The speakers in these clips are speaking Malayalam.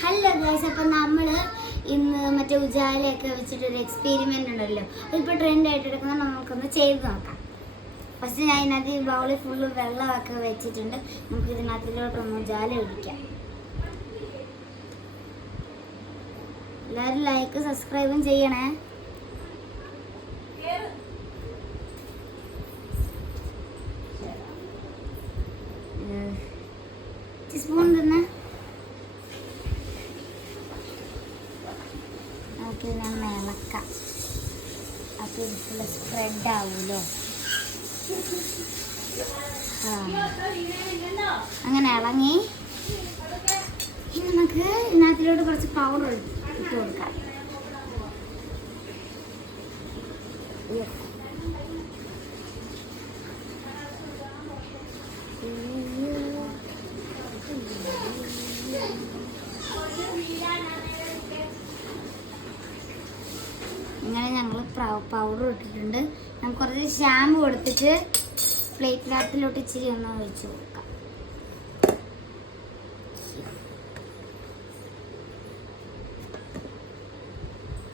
ഹലോ ഗൈസ്, അപ്പം നമ്മൾ ഇന്ന് മറ്റേ ഉജാലയൊക്കെ വെച്ചിട്ടൊരു എക്സ്പെരിമെൻ്റ് ഉണ്ടല്ലോ, അതിപ്പോൾ ട്രെൻഡ് ആയിട്ട് എടുക്കുന്നത് നമുക്കൊന്ന് ചെയ്ത് നോക്കാം. ഫസ്റ്റ് ഞാൻ ഇതിനകത്ത് ഈ ബൗളിൽ ഫുള്ള് വെള്ളമൊക്കെ വെച്ചിട്ടുണ്ട്. നമുക്ക് ഇതിനകത്തിലോട്ടൊന്ന് ഉജാല ഒഴിക്കാം. എല്ലാവരും ലൈക്ക് സബ്സ്ക്രൈബും ചെയ്യണേ. ടീസ്പൂൺ തന്നെ നമുക്ക് ഇതിനെ ഇളക്കാം. അപ്പോൾ ഇത് ഫുൾ സ്പ്രെഡ് ആവുമല്ലോ. അങ്ങനെ ഇളങ്ങി ഇനി നമുക്ക് ഇതിനകത്തിലോട്ട് കുറച്ച് പൗഡർ ഇട്ട് കൊടുക്കാം. ഇങ്ങനെ ഞങ്ങൾ പൗഡർ ഇട്ടിട്ടുണ്ട്. നമുക്ക് കുറച്ച് ഷാമ്പു കൊടുത്തിട്ട് പ്ലേറ്റിനകത്തിലോട്ട് ഇച്ചിരി ഒന്ന് ഒഴിച്ച് കൊടുക്കാം.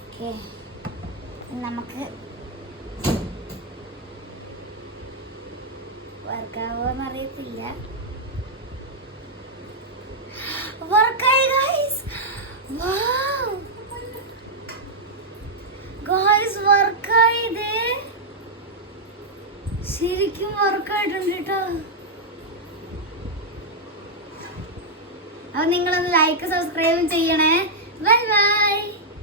ഓക്കെ, നമുക്ക് വർക്കാവോന്ന് അറിയത്തില്ല. വർക്കായി ഗൈസ്, വാവ് ഗൈസ്, വർക്കായി. ഇത് ശരിക്കും വർക്കായിട്ടുണ്ട് കേട്ടോ. അപ്പൊ നിങ്ങളൊന്ന് ലൈക്ക് സബ്സ്ക്രൈബും ചെയ്യണേ. Bye bye.